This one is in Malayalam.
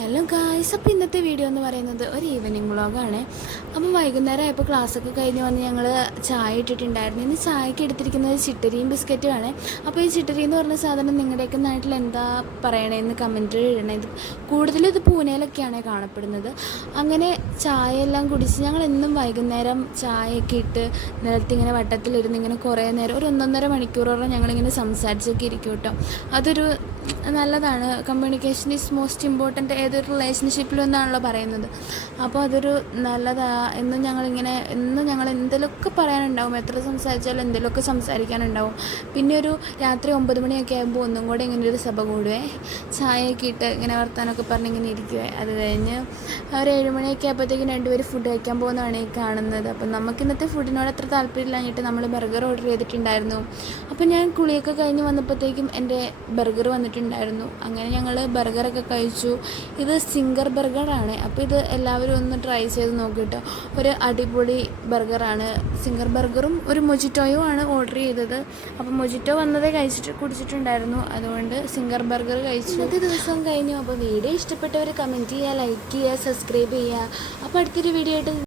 ഹലോ ഗായ്സ്, അപ്പോൾ ഇന്നത്തെ വീഡിയോ എന്ന് പറയുന്നത് ഒരു ഈവനിങ് വ്ളോഗാണ്. അപ്പോൾ വൈകുന്നേരം ആയപ്പോൾ ക്ലാസ്സൊക്കെ കഴിഞ്ഞ് വന്ന് ഞങ്ങൾ ചായ ഇട്ടിട്ടുണ്ടായിരുന്നു. ഇന്ന് ചായക്ക് എടുത്തിരിക്കുന്നത് ചിട്ടരിയും ബിസ്ക്കറ്റുമാണ്. അപ്പോൾ ഈ ചിട്ടരി എന്ന് പറഞ്ഞ സാധനം നിങ്ങളുടെയൊക്കെ നാട്ടിൽ എന്താ പറയണതെന്ന് കമൻറ്റിൽ ഇടണം. ഇത് കൂടുതലും ഇത് പൂനെയിലൊക്കെയാണ് കാണപ്പെടുന്നത്. അങ്ങനെ ചായ എല്ലാം കുടിച്ച് ഞങ്ങൾ എന്നും വൈകുന്നേരം ചായയൊക്കെ ഇട്ട് നിലത്തിങ്ങനെ വട്ടത്തിലിരുന്ന് ഇങ്ങനെ കുറേ നേരം ഒരു 1.5 മണിക്കൂറോളം ഞങ്ങളിങ്ങനെ സംസാരിച്ചൊക്കെ ഇരിക്കും കേട്ടോ. അതൊരു നല്ലതാണ്. കമ്മ്യൂണിക്കേഷൻ ഈസ് മോസ്റ്റ് ഇമ്പോർട്ടൻറ്റ് ഏതൊരു റിലേഷൻഷിപ്പിലും എന്നാണല്ലോ പറയുന്നത്. അപ്പോൾ അതൊരു നല്ലതാണ്. എന്നും ഞങ്ങൾ എന്തെങ്കിലുമൊക്കെ പറയാനുണ്ടാവും. എത്ര സംസാരിച്ചാലും എന്തെങ്കിലുമൊക്കെ സംസാരിക്കാനുണ്ടാവും. പിന്നെ ഒരു രാത്രി 9 മണിയൊക്കെ ആകുമ്പോൾ ഒന്നും കൂടെ ഇങ്ങനെ ഒരു സഭ കൂടുവേ, ചായയൊക്കെ ഇട്ട് ഇങ്ങനെ വർത്താനമൊക്കെ പറഞ്ഞ് ഇങ്ങനെ ഇരിക്കുവേ. അത് കഴിഞ്ഞ് ഒരു 7 മണിയൊക്കെ ആകുമ്പോഴത്തേക്കും രണ്ടുപേരും ഫുഡ് കഴിക്കാൻ പോകുന്നതാണ് ഈ കാണുന്നത്. അപ്പം നമുക്ക് ഇന്നത്തെ ഫുഡിനോട് അത്ര താല്പര്യമില്ലാഞ്ഞിട്ട് നമ്മൾ ബർഗർ ഓർഡർ ചെയ്തിട്ടുണ്ടായിരുന്നു. അപ്പോൾ ഞാൻ കുളിയൊക്കെ കഴിഞ്ഞ് വന്നപ്പോഴത്തേക്കും എൻ്റെ ബർഗർ വന്നിട്ടുണ്ടായിരുന്നു. അങ്ങനെ ഞങ്ങൾ ബർഗറൊക്കെ കഴിച്ചു. ഇത് സിംഗർ ബർഗറാണ്. അപ്പോൾ ഇത് എല്ലാവരും ഒന്ന് ട്രൈ ചെയ്ത് നോക്കിട്ടോ. ഒരു അടിപൊളി ബർഗറാണ്. സിംഗർ ബർഗറും ഒരു മൊജിറ്റോയും ആണ് ഓർഡർ ചെയ്തത്. അപ്പോൾ മൊജിറ്റോ വന്നതേ കുടിച്ചിട്ടുണ്ടായിരുന്നു. അതുകൊണ്ട് സിംഗർ ബർഗർ കഴിച്ചു. ഇന്നത്തെ ദിവസം കഴിഞ്ഞു. അപ്പോൾ വീഡിയോ ഇഷ്ടപ്പെട്ടവർ കമൻറ്റ് ചെയ്യുക, ലൈക്ക് ചെയ്യുക, സബ്സ്ക്രൈബ് ചെയ്യുക. അപ്പോൾ അടുത്തൊരു വീഡിയോ ആയിട്ട്